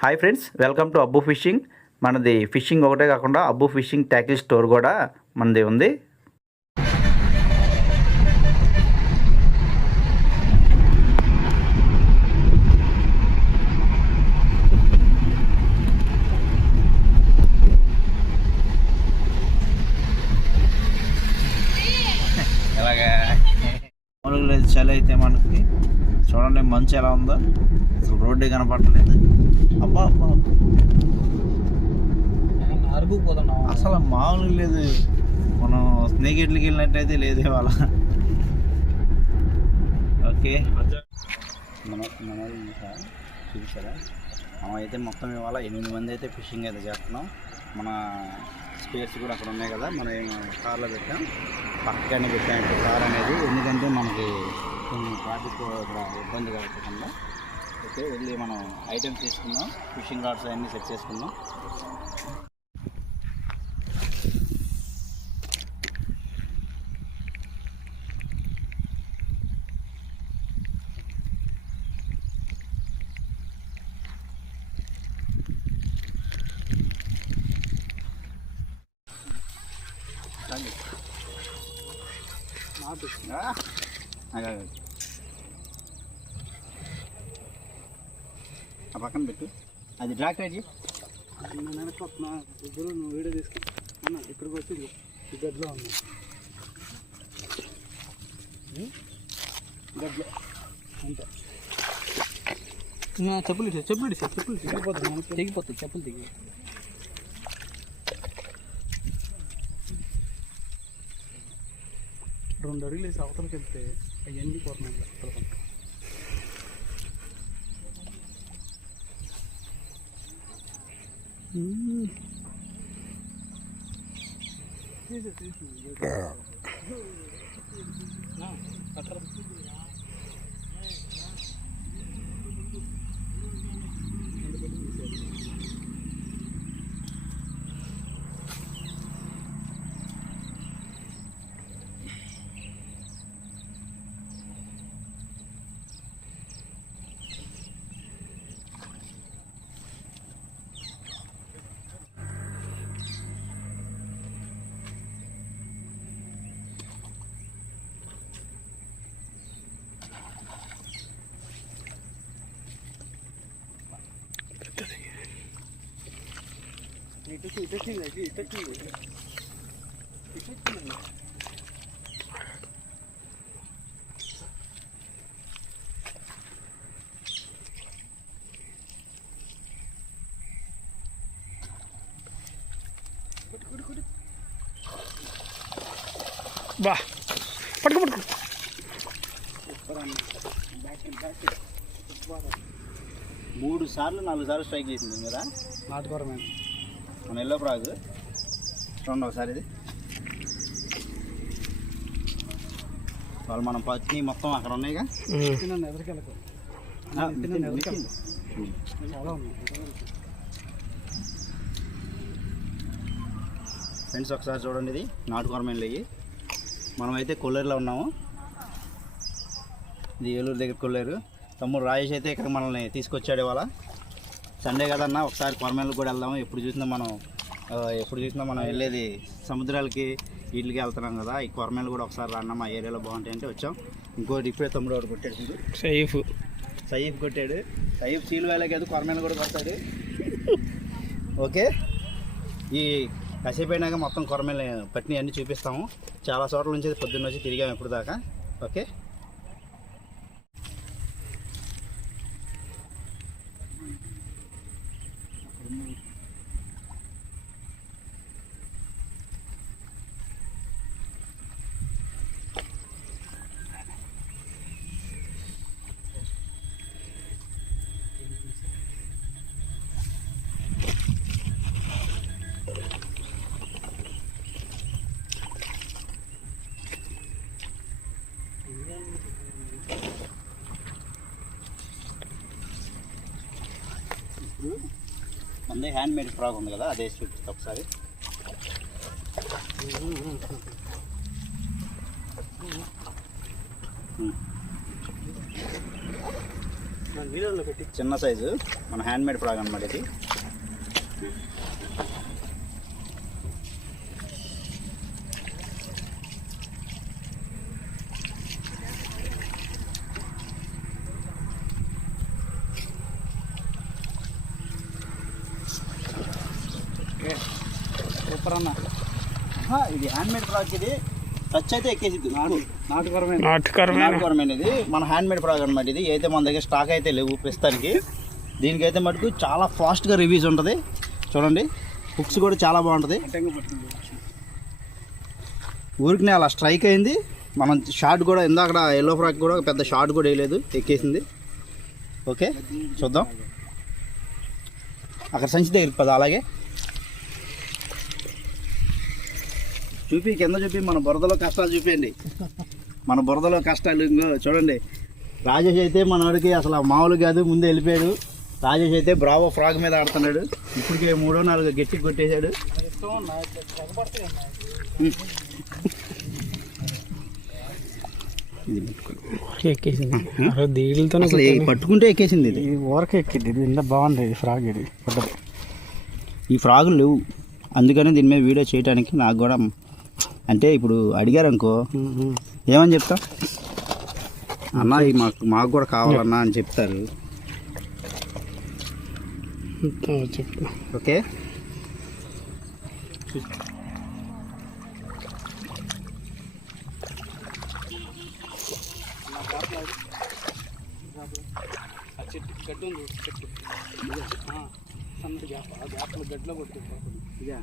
Hi friends welcome to Abbu fishing మనది fishing ఒకటే కాకుండా అబ్బు ఫిషింగ్ ట్యాకిల్ స్టోర్ కూడా మనది ఉంది. ఎలాగా? అయితే మనకి. చూడండి మంచు ఎలా ఉందో. అసలు రోడ్డే కనపడలేదు అబ్బా అబ్బా. అసలు మామూలుగా లేదు. మనం స్నేహితులకి వెళ్ళినట్టయితే లేదు ఇవాళ. ఓకే. మన మన చూసారా? మనం అయితే మొత్తం ఇవాళ ఎనిమిది మంది అయితే ఫిషింగ్ అయితే చేస్తున్నాం. మన స్పేర్స్ కూడా అక్కడ ఉన్నాయి కదా. మనం కార్లో పెట్టాం. పక్కనే పెట్టాం. కార్ అనేది. ఎందుకంటే మనకి ట్రాఫిక్ ఇక్కడ ఇబ్బంది కలగకుండా ఓకే వెళ్ళి మనం ఐటమ్స్ తీసుకుందాం ఫిషింగ్ రాడ్స్ అవన్నీ సెట్ చేసుకుందాం. ఆ, ఆగు, ఆ పక్కన పెట్టు. అది నేను వెనక్కి వస్తున్నా ఇద్దరు నువ్వు వీడియో తీసుకో. అన్న ఇక్కడికి వచ్చి గడ్లో ఉన్నా ఉం? గడ్లో. అంతే. నా చెప్పులు ఇచ్చే చెప్పులు ఇచ్చే చెప్పులు తెగిపోతుంది తెగిపోతుంది చెప్పులు తెగి. రెండు అడుగులు వేసి అవతలకి వెళ్తే எண்ணி போடணும் இல்லை அப்புறம் பண்ணுறோம் பக்கத்தில் బా. పట్టుకో పట్టుకో. మూడు సార్లు నాలుగు సార్లు స్ట్రైక్ చేసింది కదా? నాటుకోరమైన మన ఎల్లో ఫ్రాగ్ చూడండి ఒకసారి ఇది. వాళ్ళు మనం పత్ని మొత్తం అక్కడ ఉన్నాయిగా. ఫ్రెండ్స్ ఒకసారి చూడండి ఇది. నాటుకొరమైనలు అయ్యి మనమైతే కొల్లేరులో ఉన్నాము. ఇది ఏలూరు దగ్గర కొల్లేరు. తమ్ముడు రాజేష్ అయితే ఇక్కడ మనల్ని తీసుకొచ్చాడు ఇవాళ. సండే కదన్నా ఒకసారి కొరమేలకు కూడా వెళ్దాము. ఎప్పుడు చూసినా మనం ఎప్పుడు చూసినా మనం వెళ్ళేది సముద్రాలకి వీటికి వెళ్తున్నాం కదా. ఈ కొరమేలు కూడా ఒకసారి రాన్న మా ఏరియాలో బాగుంటాయి అంటే వచ్చాం. ఇంకోటి ఇప్పుడే తమ్ముడు వాడు కొట్టాడు సేఫ్. సయీఫ్ కొట్టాడు. సయీఫ్ సీలు వేలకి అది కొరమేలు కూడా కొడతాడు. ఓకే? ఈ కాసేపు అయినాక మొత్తం కొరమేలు పట్టిని అన్నీ చూపిస్తాము. చాలా చోట్ల నుంచి పొద్దున్న వచ్చి తిరిగాము ఇప్పుడు దాకా. ఓకే? మంది హ్యాండ్ మేడ్ ఫ్రాక్ ఉంది కదా అదే చూపిస్తా ఒకసారి. చిన్న సైజు మన హ్యాండ్ మేడ్ ఫ్రాగ్ అనమాట ఇది. సూపర్ అన్న ఆ, ఇది హ్యాండ్ మేడ్ ఫ్రాక్ ఇది. టచ్ అయితే ఎక్కేసిద్ది. నాటు నాటుకరమైన నాటుకరమైన. నాటుకోరమైన ఇది మన హ్యాండ్ మేడ్ ఫ్రాగ్ అనమాట ఇది. అయితే మన దగ్గర స్టాక్ అయితే లేవు ప్రస్తుతానికి దీనికైతే మటుకు చాలా ఫాస్ట్గా రివ్యూస్ ఉంటుంది. చూడండి. హుక్స్ కూడా చాలా బాగుంటుంది. ఊరికి అలా స్ట్రైక్ అయింది. మనం షార్ట్ కూడా ఇందాక ఎల్లో ఫ్రాక్ కూడా పెద్ద షార్ట్ కూడా వేయలేదు. ఎక్కేసింది. ఓకే చూద్దాం. అక్కడ సంచి దగ్గరికి పద అలాగే. చూపి కింద చూపి మన బురదలో కష్టాలు చూపించండి మన బురదలో కష్టాలు ఇంకో చూడండి. రాజేష్ అయితే మనవాడికి అసలు మామూలు కాదు ముందే వెళ్ళిపోయాడు. రాజేష్ అయితే బ్రావో ఫ్రాక్ మీద ఆడుతున్నాడు. ఇప్పటికే మూడో నాలుగు గట్టి కొట్టేశాడు. ఇది పట్టుకుంటే ఎక్కేసింది ఇది. ఇది ఊరకే ఎక్కింది. ఇది ఇంత బాగుంది ఈ ఫ్రాక్ ఇది. ఈ ఫ్రాగులు లేవు. అందుకని దీని మీద వీడియో చేయడానికి నాకు కూడా అంటే ఇప్పుడు అడిగారు అనుకో ఏమని చెప్తా? అన్న ఇది మాకు మాకు కూడా కావాలన్నా అని చెప్తారు. ఓకే చెట్టు గడ్డి ఉంది చెట్టు ఆ, సన్నటి గ్యాప్ ఆ గ్యాప్లో గడ్డిలో కొట్టుకుంటారు ఇదే.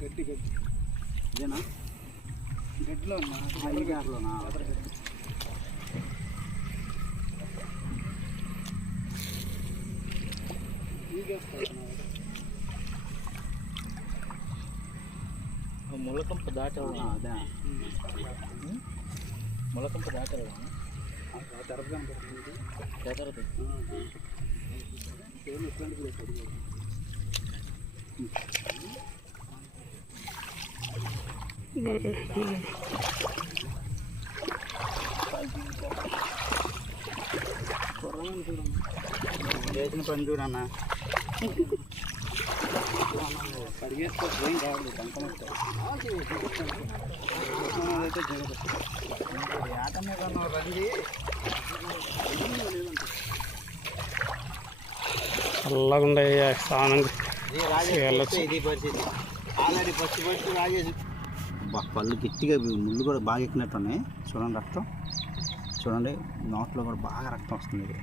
గడ్డి గడ్డి ఇదేనా గడ్డిలో ఉన్నా? ములకంప దాట ఆ, అదే. ములకంప దాటారు తెరపగా చేసిన పని చూడన్నా పరిగెత్తే ఏం కావాలి రండి చల్లగా ఉండే స్నానం వెళ్ళొచ్చు. ఇది పరిస్థితి ఆల్రెడీ ఫస్ట్ ఫస్ట్ రాజేష్ బా పళ్ళు గట్టిగా ముళ్ళు కూడా బాగా ఎక్కినట్టు ఉన్నాయి చూడండి రక్తం. చూడండి నోట్లో కూడా బాగా రక్తం వస్తుంది ఇది.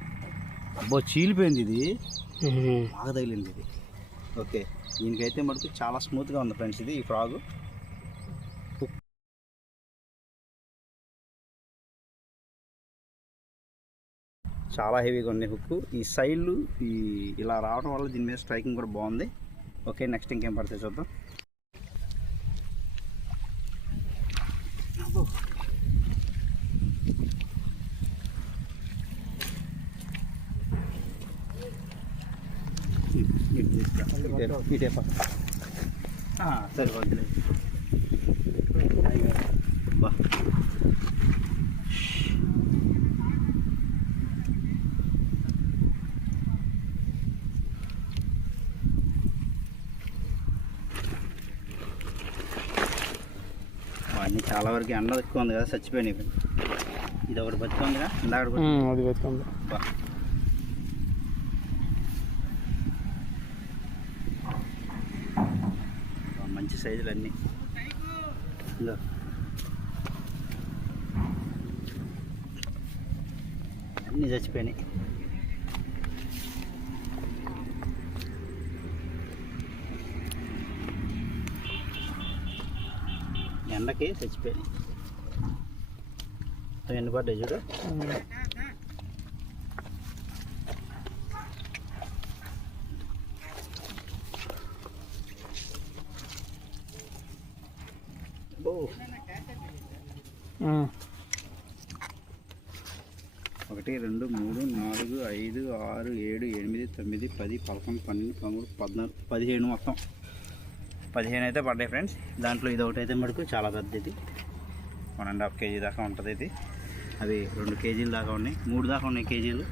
అబ్బో చీలిపోయింది ఇది. బాగా తగిలింది ఇది. ఓకే దీనికైతే మటుకు చాలా స్మూత్గా ఉంది ఫ్రెండ్స్ ఇది ఈ ఫ్రాగు. చాలా హెవీగా ఉంది హుక్ ఈ సైడ్లు ఈ ఇలా రావడం వల్ల దీని మీద స్ట్రైకింగ్ కూడా బాగుంది. ఓకే నెక్స్ట్ ఇంకేం పడితే చూద్దాం. ఇటు సరే వద్దులే బా అన్నీ చాలా వరకు ఎండ ఎక్కువ ఉంది కదా చచ్చిపోయినాయి. ఇది ఒకటి బతుకుందిగా ఇందాక అది వెతుకుంది బా బా, మంచి సైజులు అన్నీ అన్నీ చచ్చిపోయినాయి. ఎండకి చచ్చిపోయినాయి. ఎన్ని పడ్డాయి చూడు ఓ ఒకటి రెండు మూడు నాలుగు ఐదు ఆరు ఏడు ఎనిమిది తొమ్మిది పది పదకొండు పన్నెండు పదమూడు పద్నాలుగు పదిహేను మొత్తం. పదిహేను అయితే పడ్డాయి ఫ్రెండ్స్. దాంట్లో ఇది ఒకటి అయితే మటుకు చాలా పెద్దది. వన్ అండ్ హాఫ్ కేజీ దాకా ఉంటుంది ఇది. అవి రెండు కేజీలు దాకా ఉన్నాయి. మూడు దాకా ఉన్నాయి కేజీలు.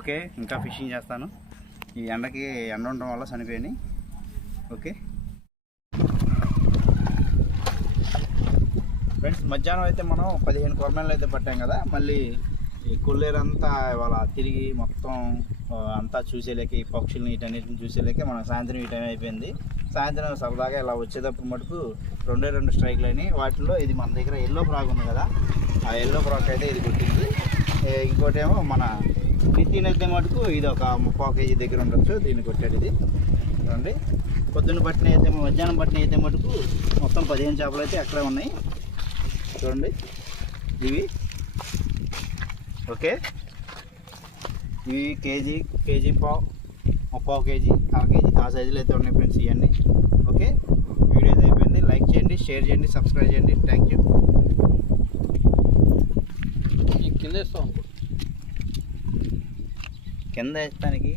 ఓకే ఇంకా ఫిషింగ్ చేస్తాను. ఈ ఎండకి ఎండ ఉండడం వల్ల చనిపోయినాయి. ఓకే. ఫ్రెండ్స్ మధ్యాహ్నం అయితే మనం పదిహేను కొరమేళ్ళు అయితే పట్టాం కదా. మళ్ళీ ఈ కొల్లేరంతా ఇవాళ తిరిగి మొత్తం అంతా చూసేలేక ఈ పక్షుల్ని వీటన్నిటిని చూసేలేక మనం సాయంత్రం ఈ టైం అయిపోయింది. సాయంత్రం సరదాగా ఇలా వచ్చేటప్పుడు మటుకు రెండే రెండు స్ట్రైక్లు అయినాయి. వాటిలో ఇది మన దగ్గర ఎల్లో ఫ్రాక్ ఉంది కదా ఆ ఎల్లో ఫ్రాక్ అయితే ఇది కొట్టింది. ఇంకోటి ఏమో మన నితిన్ అయితే మటుకు ఇది ఒక ముప్పై కేజీ దగ్గర ఉండొచ్చు దీన్ని కొట్టాడు ఇది. చూడండి. పొద్దున్న పట్టిన అయితే మధ్యాహ్నం పట్టిన అయితే మటుకు మొత్తం పదిహేను చేపలు అయితే అక్కడే ఉన్నాయి. చూడండి. ఇవి ఓకే? ఇవి కేజీ కేజీ పావు ముప్పావు కేజీ అర కేజీ ఆ సైజులో అయితే ఉన్నాయి ఫ్రెండ్స్ ఇవన్నీ. ఓకే? వీడియో అయితే అయిపోయింది. లైక్ చేయండి షేర్ చేయండి సబ్స్క్రైబ్ చేయండి. థ్యాంక్ యూ కింద వేస్తాం కింద వేయడానికి